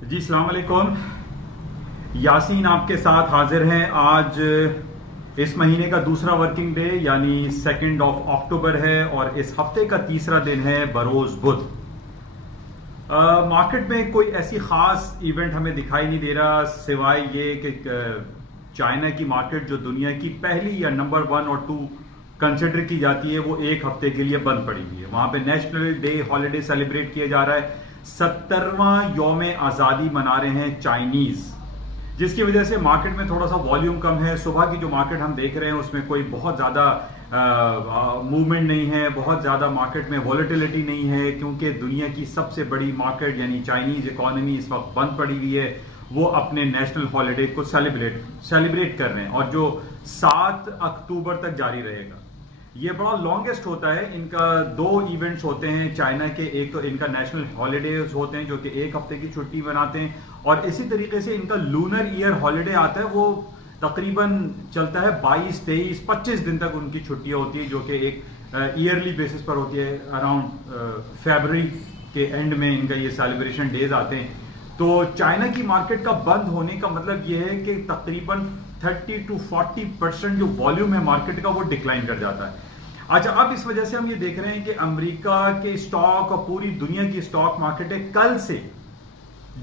जी अस्सलाम वालेकुम। यासीन आपके साथ हाजिर हैं। आज इस महीने का दूसरा वर्किंग डे यानी 2 अक्टूबर है और इस हफ्ते का तीसरा दिन है बरोज बुध। मार्केट में कोई ऐसी खास इवेंट हमें दिखाई नहीं दे रहा सिवाय ये कि चाइना की मार्केट जो दुनिया की पहली या नंबर 1 और 2 कंसिडर की जाती है वो एक हफ्ते के लिए बंद पड़ी हुई है। वहां पे नेशनल डे हॉलिडे सेलिब्रेट किया जा रहा है। 70वां यौम आजादी मना रहे हैं चाइनीज, जिसकी वजह से मार्केट में थोड़ा सा वॉल्यूम कम है। सुबह की जो मार्केट हम देख रहे हैं उसमें कोई बहुत ज्यादा मूवमेंट नहीं है, बहुत ज्यादा मार्केट में वॉलेटिलिटी नहीं है, क्योंकि दुनिया की सबसे बड़ी मार्केट यानी चाइनीज इकोनॉमी इस वक्त बंद पड़ी हुई है। वो अपने नेशनल हॉलिडे को सेलिब्रेट कर रहे हैं और जो 7 अक्टूबर तक जारी रहेगा। ये बड़ा लॉन्गेस्ट होता है। इनका 2 इवेंट्स होते हैं चाइना के, एक तो इनका नेशनल हॉलिडेज होते हैं जो कि एक हफ्ते की छुट्टी मनाते हैं, और इसी तरीके से इनका लूनर ईयर हॉलिडे आता है। वो तकरीबन चलता है 22, 23, 25 दिन तक उनकी छुट्टियां होती है, जो कि एक ईयरली बेसिस पर होती है। अराउंड फरवरी के एंड में इनका ये सेलिब्रेशन डेज आते हैं। तो चाइना की मार्केट का बंद होने का मतलब यह है कि तकरीबन 30 to 40% जो वॉल्यूम है मार्केट का वो डिक्लाइन कर जाता है। अच्छा, अब इस वजह से हम ये देख रहे हैं कि अमेरिका के स्टॉक और पूरी दुनिया की स्टॉक मार्केटें कल से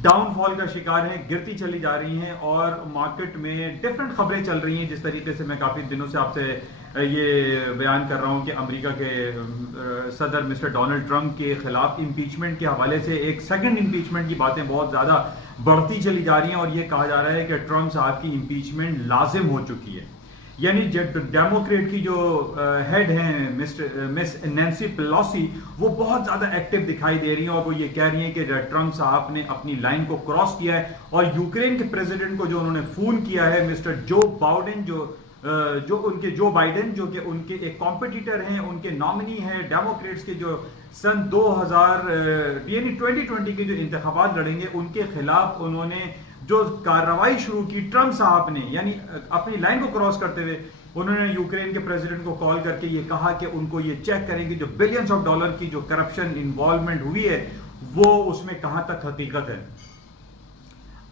डाउनफॉल का शिकार हैं, गिरती चली जा रही हैं और मार्केट में डिफरेंट खबरें चल रही हैं। जिस तरीके से मैं काफी दिनों से आपसे ये बयान कर रहा हूं कि अमेरिका के सदर मिस्टर डोनाल्ड ट्रंप के खिलाफ इंपीचमेंट के हवाले से एक सेकंड इंपीचमेंट की बातें बहुत ज्यादा बढ़ती चली जा रही हैं और ये कहा जा रहा है कि ट्रंप साहब की इंपीचमेंट लाजिम हो चुकी है। यानी डेमोक्रेट की जो हेड हैं मिस नैंसी पेलोसी, वो बहुत ज्यादा एक्टिव दिखाई दे रही हैं और वो ये कह रही हैं कि ट्रंप साहब ने अपनी लाइन को क्रॉस किया है और यूक्रेन के प्रेसिडेंट को जो उन्होंने फोन किया है मिस्टर जो बाइडेन जो कि उनके एक कॉम्पिटिटर हैं, उनके नॉमिनी हैं डेमोक्रेट्स के, जो सन 2020 के जो इंतखाबात लड़ेंगे उनके खिलाफ उन्होंने जो कार्रवाई शुरू की ट्रंप साहब ने, यानी अपनी लाइन को क्रॉस करते हुए उन्होंने यूक्रेन के प्रेसिडेंट को कॉल करके ये कहा कि उनको ये चेक करें कि जो बिलियंस ऑफ डॉलर की जो करप्शन इन्वॉल्वमेंट हुई है वो उसमें कहां तक हकीकत है।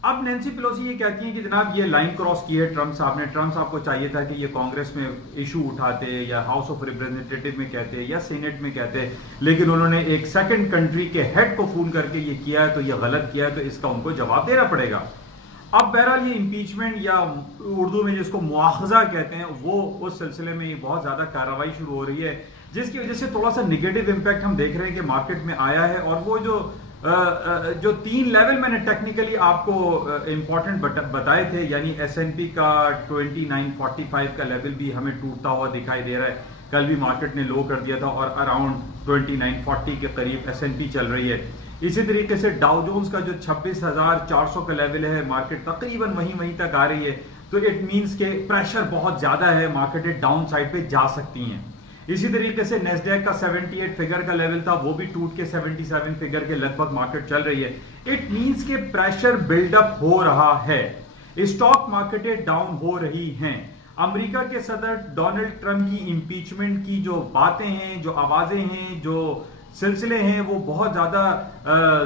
अब नैंसी पेलोसी ये कहती हैं कि जनाब ये लाइन क्रॉस की है ट्रंप साहब ने। ट्रंप साहब को चाहिए था कि ये कांग्रेस में इशू उठाते या हाउस ऑफ रिप्रेजेंटेटिव में कहते या सीनेट में कहते, लेकिन उन्होंने एक सेकंड कंट्री के हेड को फोन करके ये किया है, तो ये गलत किया है, तो इसका उनको जवाब देना पड़ेगा। अब बहरहाल ये इंपीचमेंट या उर्दू में जिसको मुआखजा कहते हैं वो उस सिलसिले में बहुत ज्यादा कार्रवाई शुरू हो रही है, जिसकी वजह से थोड़ा सा निगेटिव इंपैक्ट हम देख रहे हैं कि मार्केट में आया है। और वो जो 3 लेवल मैंने टेक्निकली आपको इंपॉर्टेंट बताए थे, यानी S&P का 2945 का लेवल भी हमें टूटता हुआ दिखाई दे रहा है। कल भी मार्केट ने लो कर दिया था और अराउंड 2940 के करीब S&P चल रही है। इसी तरीके से डाउ जोन्स का जो 26,400 का लेवल है, मार्केट तकरीबन वहीं तक आ रही है। तो इट मींस के प्रेशर बहुत ज्यादा है, मार्केटें डाउन साइड पे जा सकती हैं। इसी तरीके से नेस्डैक का 78 फिगर का लेवल था, वो भी टूट के 77 फिगर के लगभग मार्केट चल रही है। इट मींस के प्रेशर बिल्डअप हो रहा है, स्टॉक मार्केटें डाउन हो रही हैं। अमेरिका के सदर डोनाल्ड ट्रंप की इंपीचमेंट की जो बातें हैं, जो आवाजें हैं, जो सिलसिले हैं, वो बहुत ज्यादा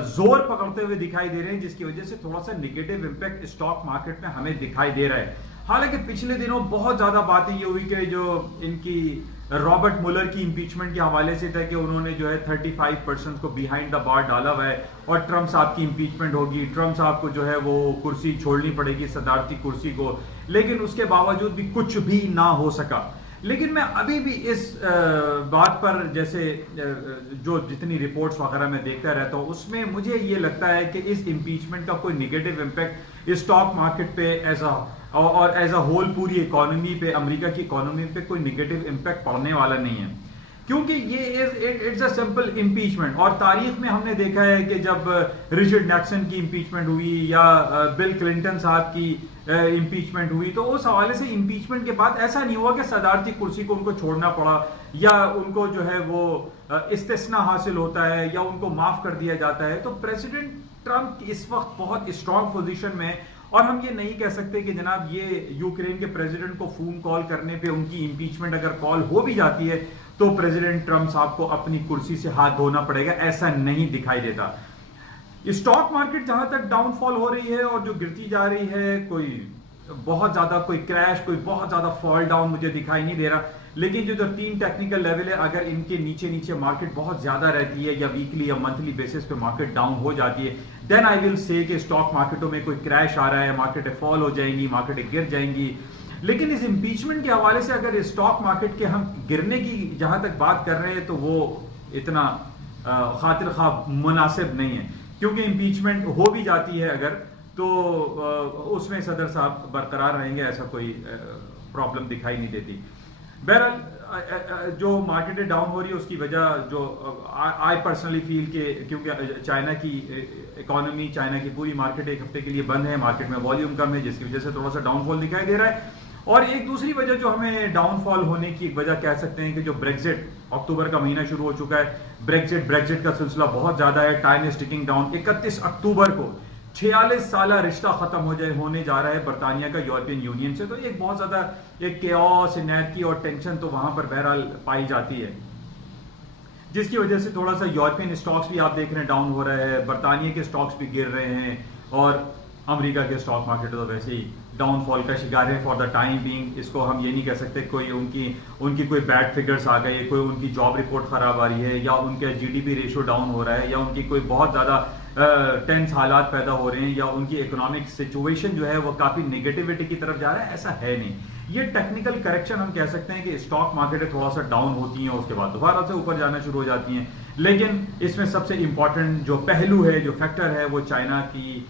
जोर पकड़ते हुए दिखाई दे रहे हैं, जिसकी वजह से थोड़ा सा निगेटिव इंपैक्ट स्टॉक मार्केट में हमें दिखाई दे रहा है। हालांकि पिछले दिनों बहुत ज्यादा बातें ये हुई कि जो इनकी रॉबर्ट मुलर की इंपीचमेंट के हवाले से था कि उन्होंने जो है 35% को बिहाइंड द बार डाला हुआ है और ट्रंप साहब की इंपीचमेंट होगी, ट्रंप साहब को जो है वो कुर्सी छोड़नी पड़ेगी, सदारती कुर्सी को। लेकिन उसके बावजूद भी कुछ भी ना हो सका। लेकिन मैं अभी भी इस बात पर, जैसे जो जितनी रिपोर्ट्स वगैरह मैं देखता रहता हूं, उसमें मुझे ये लगता है कि इस इंपीचमेंट का कोई निगेटिव इंपैक्ट स्टॉक मार्केट पे एज अ होल पूरी इकोनॉमी पे, अमेरिका की इकोनॉमी पे कोई निगेटिव इंपैक्ट पड़ने वाला नहीं है, क्योंकि ये इट्स अ सिंपल इंपीचमेंट। और तारीख में हमने देखा है कि जब रिचर्ड नैक्सन की इंपीचमेंट हुई या बिल क्लिंटन साहब की इंपीचमेंट हुई, तो उस हवाले से इंपीचमेंट के बाद ऐसा नहीं हुआ कि सदारती कुर्सी को उनको छोड़ना पड़ा या उनको जो है वो इस्तिस्ना हासिल होता है या उनको माफ कर दिया जाता है। तो प्रेसिडेंट ट्रंप इस वक्त बहुत स्ट्रांग पोजीशन में, और हम ये नहीं कह सकते कि जनाब ये यूक्रेन के प्रेसिडेंट को फोन कॉल करने पे उनकी इंपीचमेंट अगर कॉल हो भी जाती है तो प्रेसिडेंट ट्रंप साहब को अपनी कुर्सी से हाथ धोना पड़ेगा, ऐसा नहीं दिखाई देता। स्टॉक मार्केट जहां तक डाउनफॉल हो रही है और जो गिरती जा रही है, कोई बहुत ज्यादा कोई क्रैश, कोई बहुत ज्यादा फॉल डाउन मुझे दिखाई नहीं दे रहा। लेकिन जो 3 टेक्निकल लेवल है, अगर इनके नीचे नीचे मार्केट बहुत ज्यादा रहती है या वीकली या मंथली बेसिस पे मार्केट डाउन हो जाती है, देन आई विल से कि स्टॉक मार्केटों में कोई क्रैश आ रहा है, मार्केटें फॉल हो जाएंगी, मार्केटें गिर जाएंगी। लेकिन इस इंपीचमेंट के हवाले से अगर स्टॉक मार्केट के हम गिरने की जहां तक बात कर रहे हैं तो वो इतना खातिर खा मुनासिब नहीं है, क्योंकि इंपीचमेंट हो भी जाती है अगर, तो उसमें सदर साहब बरकरार रहेंगे, ऐसा कोई प्रॉब्लम दिखाई नहीं देती। बहरहाल जो मार्केटें डाउन हो रही है उसकी वजह जो आई पर्सनली फील के, क्योंकि चाइना की इकोनॉमी, चाइना की पूरी मार्केट एक हफ्ते के लिए बंद है, मार्केट में वॉल्यूम कम है, जिसकी वजह से थोड़ा सा डाउनफॉल दिखाई दे रहा है। और एक दूसरी वजह जो हमें डाउनफॉल होने की एक वजह कह सकते हैं कि जो ब्रेक्जिट, अक्टूबर का महीना शुरू हो चुका है, ब्रेक्जिट का सिलसिला बहुत ज्यादा है, टाइम इज टिकिंग डाउन। 31 अक्टूबर को 46 साल रिश्ता खत्म होने जा रहा है बरतानिया का यूरोपियन यूनियन से। तो एक बहुत ज्यादा एक केओस, इनैर्की और टेंशन तो वहां पर बहरहाल पाई जाती है, जिसकी वजह से थोड़ा सा यूरोपियन स्टॉक्स भी आप देख रहे हैं डाउन हो रहे हैं, बरतानिया के स्टॉक्स भी गिर रहे हैं, और अमेरिका के स्टॉक मार्केट तो वैसे ही डाउनफॉल का शिकार है फॉर द टाइम बीइंग। इसको हम ये नहीं कह सकते कोई उनकी कोई बैड फिगर्स आ गए, कोई उनकी जॉब रिपोर्ट खराब आ रही है, या उनके जीडीपी रेशियो डाउन हो रहा है, या उनकी कोई बहुत ज्यादा टेंस हालात पैदा हो रहे हैं, या उनकी इकोनॉमिक सिचुएशन जो है वो काफी नेगेटिविटी की तरफ जा रहा है, ऐसा है नहीं। ये टेक्निकल करेक्शन हम कह सकते हैं कि स्टॉक मार्केटें थोड़ा सा डाउन होती हैं, उसके बाद दोबारा से ऊपर जाना शुरू हो जाती हैं। लेकिन इसमें सबसे इंपॉर्टेंट जो पहलू है, जो फैक्टर है, वो चाइना की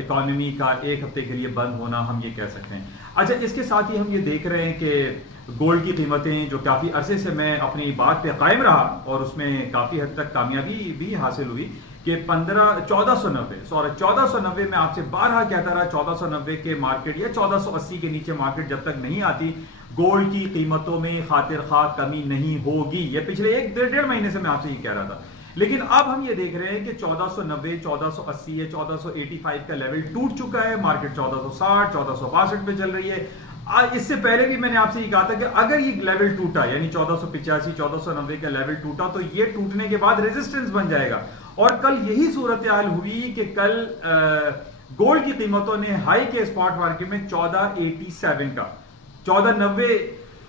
इकोनॉमी का एक हफ्ते के लिए बंद होना, हम ये कह सकते हैं। अच्छा, इसके साथ ही हम ये देख रहे हैं कि गोल्ड की कीमतें जो काफी अरसे से मैं अपनी बात पे कायम रहा और उसमें काफी हद तक कामयाबी भी हासिल हुई कि 1490 में आपसे 12 कहता रहा, 1490 के मार्केट या 1480 के नीचे मार्केट जब तक नहीं आती, गोल्ड की कीमतों में खातिर खा कमी नहीं होगी। ये पिछले 1-1.5 महीने से मैं आपसे ये कह रहा था। लेकिन अब हम ये देख रहे हैं कि 1490, 1480 या 1485 का लेवल टूट चुका है, मार्केट 1460, 1462 पे चल रही है। इससे पहले भी मैंने आपसे ये कहा था कि अगर ये लेवल टूटा, यानी 1485, 1490 का लेवल टूटा, तो ये टूटने के बाद रेजिस्टेंस बन जाएगा। और कल यही सूरत हाल हुई कि कल गोल्ड की कीमतों ने हाई के स्पॉट मार्केट में 1487 का, 1490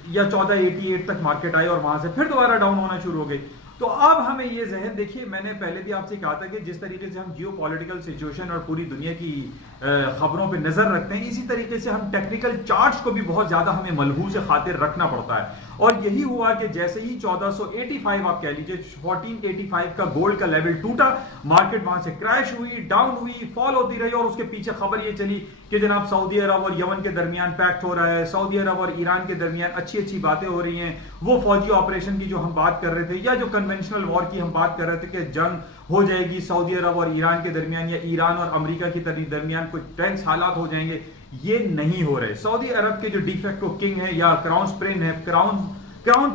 या 1488 तक मार्केट आई और वहां से फिर दोबारा डाउन होना शुरू हो गई। तो अब हमें ये जहन, देखिए मैंने पहले भी आपसे कहा था कि जिस तरीके से हम जियो पॉलिटिकल सिचुएशन और पूरी दुनिया की खबरों पे नजर रखते हैं, इसी तरीके से हम टेक्निकल चार्ट्स को भी बहुत ज्यादा हमें मलहूज खातिर रखना पड़ता है। और यही हुआ कि जैसे ही 1485 आप कह लीजिए 1485 का गोल्ड का लेवल टूटा, मार्केट वहां से क्रैश हुई, डाउन हुई, फॉल होती रही, और उसके पीछे खबर ये चली कि जनाब सऊदी अरब और यमन के दरमियान पैक्ट हो रहा है, सऊदी अरब और ईरान के दरमियान अच्छी अच्छी बातें हो रही हैं। वो फौजी ऑपरेशन की जो हम बात कर रहे थे, या जो कन्वेंशनल वॉर की हम बात कर रहे थे कि जंग हो जाएगी सऊदी अरब और ईरान के दरमियान, या ईरान और अमेरिका के दरमियान कुछ टेंस हालात हो जाएंगे, ये नहीं हो रहे। सऊदी अरब के जो डिफेक्टो किंग है या क्राउन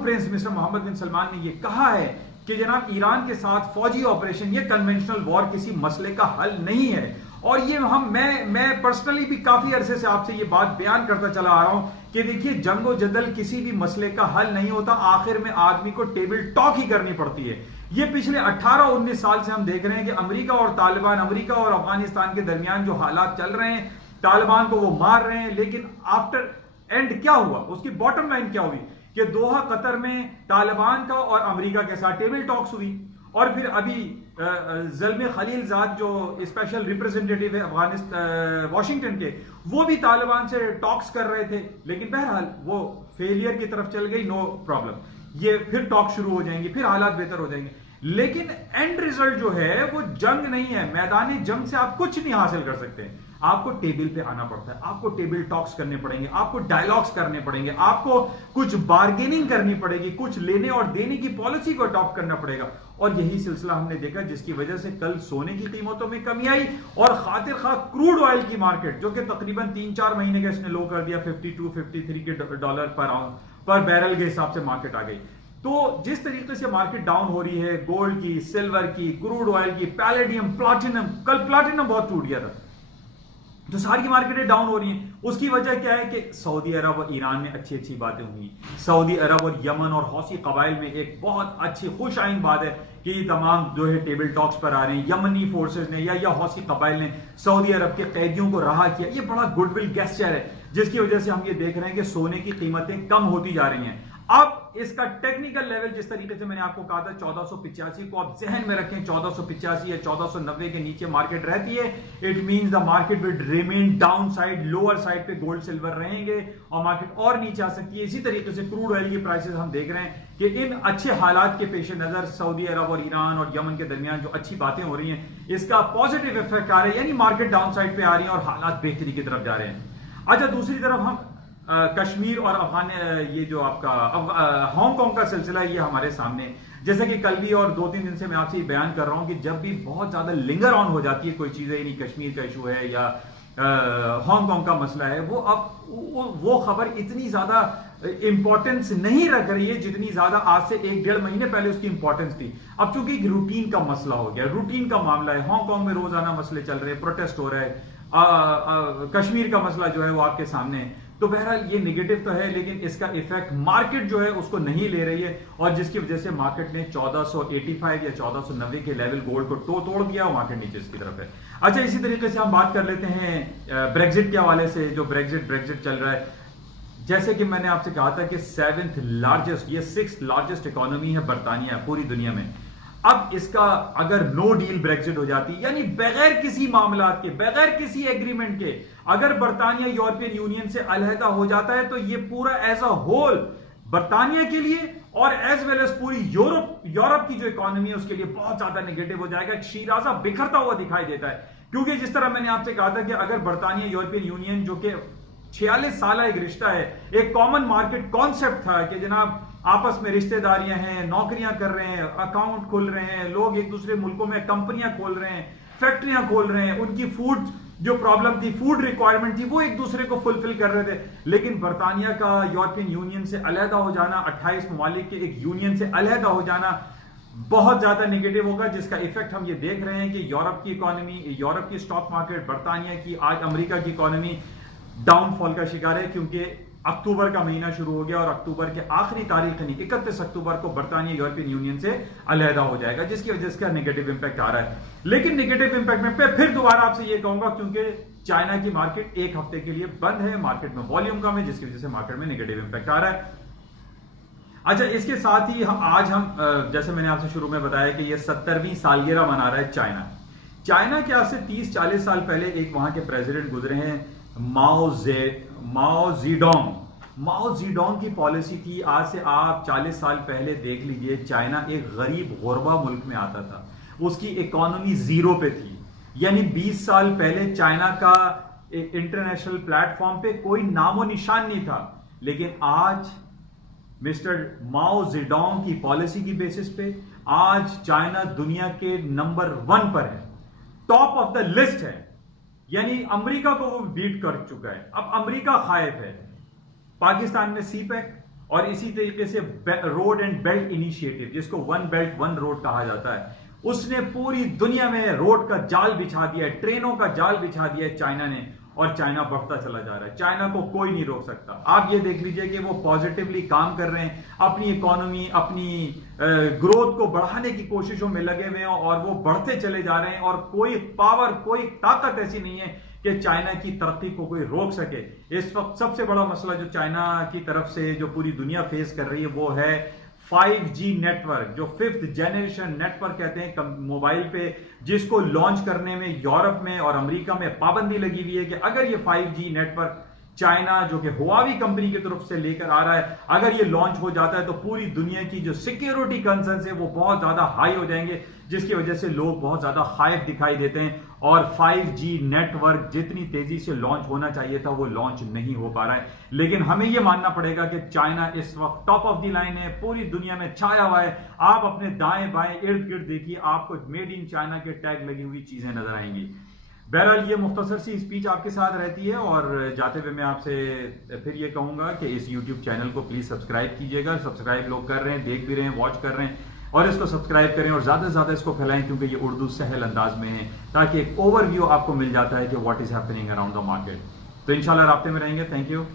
प्रिंस मिस्टर मोहम्मद बिन सलमान ने ये कहा है कि जनाब ईरान के साथ फौजी ऑपरेशन, ये कन्वेंशनल वॉर किसी मसले का हल नहीं है। और ये मैं पर्सनली भी काफी अरसे से आपसे ये बात बयान करता चला आ रहा हूं कि देखिए, जंगो जदल किसी भी मसले का हल नहीं होता, आखिर में आदमी को टेबल टॉक ही करनी पड़ती है। ये पिछले 18-19 साल से हम देख रहे हैं कि अमेरिका और तालिबान, अमेरिका और अफगानिस्तान के दरमियान जो हालात चल रहे हैं, तालिबान को वो मार रहे हैं, लेकिन आफ्टर एंड क्या हुआ, उसकी बॉटम लाइन क्या हुई कि दोहा कतर में तालिबान का और अमेरिका के साथ टेबल टॉक्स हुई, और फिर अभी ज़ल्मे खलीलजाद जो स्पेशल रिप्रेजेंटेटिव है अफगानिस्तान वाशिंगटन के, वो भी तालिबान से टॉक्स कर रहे थे, लेकिन बहरहाल वो फेलियर की तरफ चल गई। नो प्रॉब्लम, ये फिर टॉक शुरू हो जाएंगे, फिर हालात बेहतर हो जाएंगे, लेकिन एंड रिजल्ट जो है वो जंग नहीं है। मैदानी जंग से आप कुछ नहीं हासिल कर सकते, आपको टेबल पे आना पड़ता है, आपको टेबल टॉक्स करने पड़ेंगे, आपको डायलॉग्स करने पड़ेंगे, आपको कुछ बार्गेनिंग करनी पड़ेगी, कुछ लेने और देने की पॉलिसी को अडॉप्ट करना पड़ेगा। और यही सिलसिला हमने देखा, जिसकी वजह से कल सोने की कीमतों में कमी आई, और खातिर खा क्रूड ऑयल की मार्केट, जो कि तकरीबन 3-4 महीने का इसने लो कर दिया, 52-53 के डॉलर पर बैरल के हिसाब से मार्केट आ गई। तो जिस तरीके से मार्केट डाउन हो रही है, गोल्ड की, सिल्वर की, क्रूड ऑयल की, पैलेडियम, प्लाटिनम, कल प्लाटिनम बहुत टूट गया था, तो सारी की मार्केटें डाउन हो रही हैं। उसकी वजह क्या है कि सऊदी अरब और ईरान में अच्छी अच्छी बातें हुई। सऊदी अरब और यमन और हौसी कबाइल में एक बहुत अच्छी खुश आइंद बात है कि तमाम जो है टेबल टॉक्स पर आ रहे हैं। यमनी फोर्सेस ने या हौसी कबाइल ने सऊदी अरब के कैदियों को रहा किया। ये बड़ा गुडविल गेस्चर है, जिसकी वजह से हम ये देख रहे हैं कि सोने की कीमतें कम होती जा रही हैं। अब इसका टेक्निकल लेवल जिस तरीके से मैंने आपको कहा था 1485 को आप जहन में रखें, 1485 या 1490 के नीचे मार्केट रहती है, it means the market will remain down side, lower side पे गोल्ड सिल्वर रहेंगे और मार्केट और नीचे आ सकती है। इसी तरीके से क्रूड ऑयल की प्राइसेस हम देख रहे हैं कि इन अच्छे हालात के पेश नजर सऊदी अरब और ईरान और यमन के दरमियान जो अच्छी बातें हो रही हैं, इसका पॉजिटिव इफेक्ट आ रहा है, यानी मार्केट डाउन साइड पे आ रही है और हालात बेहतरी की तरफ जा रहे हैं। अच्छा, दूसरी तरफ हम कश्मीर और अफगान ये जो आपका हांगकांग का सिलसिला ये हमारे सामने, जैसे कि कल भी और 2-3 दिन से मैं आपसे बयान कर रहा हूं कि जब भी बहुत ज्यादा लिंगर ऑन हो जाती है कोई चीज है, यानी कश्मीर का इशू है या हांगकांग का मसला है, वो अब वो खबर इतनी ज्यादा इंपॉर्टेंस नहीं रख रही है जितनी ज्यादा आज से 1-1.5 महीने पहले उसकी इंपॉर्टेंस थी। अब चूंकि एक रूटीन का मसला हो गया, रूटीन का मामला है, हांगकांग में रोजाना मसले चल रहे हैं, प्रोटेस्ट हो रहा है, कश्मीर का मसला जो है वो आपके सामने है। तो बहरहाल ये नेगेटिव तो है, लेकिन इसका इफेक्ट मार्केट जो है उसको नहीं ले रही है और जिसकी वजह से मार्केट ने 1485 या 1490 के लेवल गोल्ड को तोड़ दिया और मार्केट नीचे इसकी तरफ है। अच्छा, इसी तरीके से हम बात कर लेते हैं ब्रेग्जिट के हवाले से। जो ब्रेग्जिट चल रहा है, जैसे कि मैंने आपसे कहा था कि 7th लार्जेस्ट, ये 6th लार्जेस्ट इकोनॉमी है बरतानिया पूरी दुनिया में। अब इसका अगर नो डील ब्रेग्जिट हो जाती, यानी बगैर किसी मामलात के, बगैर किसी एग्रीमेंट के अगर बरतानिया यूरोपियन यूनियन से अलहदा हो जाता है, तो ये पूरा एज अ होल बरतानिया के लिए और एज वेल एज पूरी यूरोप की जो इकोनॉमी है उसके लिए बहुत ज्यादा नेगेटिव हो जाएगा। शीराजा बिखरता हुआ दिखाई देता है, क्योंकि जिस तरह मैंने आपसे कहा था कि अगर बरतानिया यूरोपियन यूनियन जो कि 46 साल एक रिश्ता है, एक कॉमन मार्केट कॉन्सेप्ट था कि जनाब आपस में रिश्तेदारियां हैं, नौकरियां कर रहे हैं, अकाउंट खोल रहे हैं, लोग एक दूसरे मुल्कों में कंपनियां खोल रहे हैं, फैक्ट्रियां खोल रहे हैं, उनकी फूड जो प्रॉब्लम थी, फूड रिक्वायरमेंट थी, वो एक दूसरे को फुलफिल कर रहे थे। लेकिन बरतानिया का यूरोपियन यूनियन से अलहदा हो जाना, 28 ममालिक के एक यूनियन से अलहदा हो जाना बहुत ज्यादा नेगेटिव होगा, जिसका इफेक्ट हम ये देख रहे हैं कि यूरोप की इकोनॉमी, यूरोप की स्टॉक मार्केट, बरतानिया की, आज अमेरिका की इकोनॉमी डाउनफॉल का शिकार है, क्योंकि अक्टूबर का महीना शुरू हो गया और अक्टूबर के आखिरी तारीख यानी 31 अक्टूबर को बरतानिया यूरोपियन यूनियन से अलहदा हो जाएगा, जिसकी वजह से नेगेटिव इंपैक्ट आ रहा है। लेकिन नेगेटिव इंपैक्ट में फिर दोबारा आपसे ये कहूंगा, क्योंकि चाइना की मार्केट एक हफ्ते के लिए बंद है, मार्केट में वॉल्यूम कम है, जिसकी वजह से मार्केट में नेगेटिव इंपैक्ट आ रहा है। अच्छा, इसके साथ ही आज हम जैसे मैंने आपसे शुरू में बताया कि ये 70वीं सालगिरह मना रहा है चाइना के आज से 30-40 साल पहले एक वहां के प्रेसिडेंट गुजरे हैं, माओ ज़ेडोंग की पॉलिसी थी। आज से आप 40 साल पहले देख लीजिए, चाइना एक गरीब गुरबा मुल्क में आता था, उसकी इकोनॉमी जीरो पे थी, यानी 20 साल पहले चाइना का इंटरनेशनल प्लेटफॉर्म पे कोई नामो निशान नहीं था। लेकिन आज मिस्टर माओ ज़ेडोंग की पॉलिसी की बेसिस पे आज चाइना दुनिया के नंबर 1 पर है, टॉप ऑफ द लिस्ट है, यानी अमेरिका को वो बीट कर चुका है। अब अमेरिका खायफ है। पाकिस्तान में सीपैक और इसी तरीके से रोड एंड बेल्ट इनिशिएटिव, जिसको वन बेल्ट वन रोड कहा जाता है, उसने पूरी दुनिया में रोड का जाल बिछा दिया है, ट्रेनों का जाल बिछा दिया है चाइना ने, और चाइना बढ़ता चला जा रहा है। चाइना को कोई नहीं रोक सकता। आप ये देख लीजिए कि वो पॉजिटिवली काम कर रहे हैं, अपनी इकोनॉमी, अपनी ग्रोथ को बढ़ाने की कोशिशों में लगे हुए हैं और वो बढ़ते चले जा रहे हैं, और कोई पावर, कोई ताकत ऐसी नहीं है कि चाइना की तरक्की को कोई रोक सके। इस वक्त सबसे बड़ा मसला जो चाइना की तरफ से जो पूरी दुनिया फेस कर रही है वो है 5G नेटवर्क, जो 5th जनरेशन नेटवर्क कहते हैं मोबाइल पे, जिसको लॉन्च करने में यूरोप में और अमेरिका में पाबंदी लगी हुई है कि अगर ये 5G नेटवर्क चाइना जो कि हुआवी कंपनी की तरफ से लेकर आ रहा है, अगर ये लॉन्च हो जाता है तो पूरी दुनिया की जो सिक्योरिटी कंसर्न्स है वो बहुत ज्यादा हाई हो जाएंगे, जिसकी वजह से लोग बहुत ज्यादा खाइफ दिखाई देते हैं। और 5G नेटवर्क जितनी तेजी से लॉन्च होना चाहिए था वो लॉन्च नहीं हो पा रहा है। लेकिन हमें यह मानना पड़ेगा कि चाइना इस वक्त टॉप ऑफ द लाइन है, पूरी दुनिया में छाया हुआ है। आप अपने दाएं बाएं इर्द गिर्द देखिए, आपको मेड इन चाइना के टैग लगी हुई चीजें नजर आएंगी। बहरहाल ये मुख्तसर सी स्पीच आपके साथ रहती है, और जाते हुए मैं आपसे फिर ये कहूंगा कि इस YouTube चैनल को प्लीज सब्सक्राइब कीजिएगा। सब्सक्राइब लोग कर रहे हैं, देख भी रहे हैं, वॉच कर रहे हैं, और इसको सब्सक्राइब करें और ज्यादा से ज्यादा इसको फैलाएं, क्योंकि ये उर्दू सहल अंदाज में है, ताकि एक ओवरव्यू आपको मिल जाता है कि what is happening around the market. तो इंशाल्लाह राब्ते में रहेंगे। Thank you.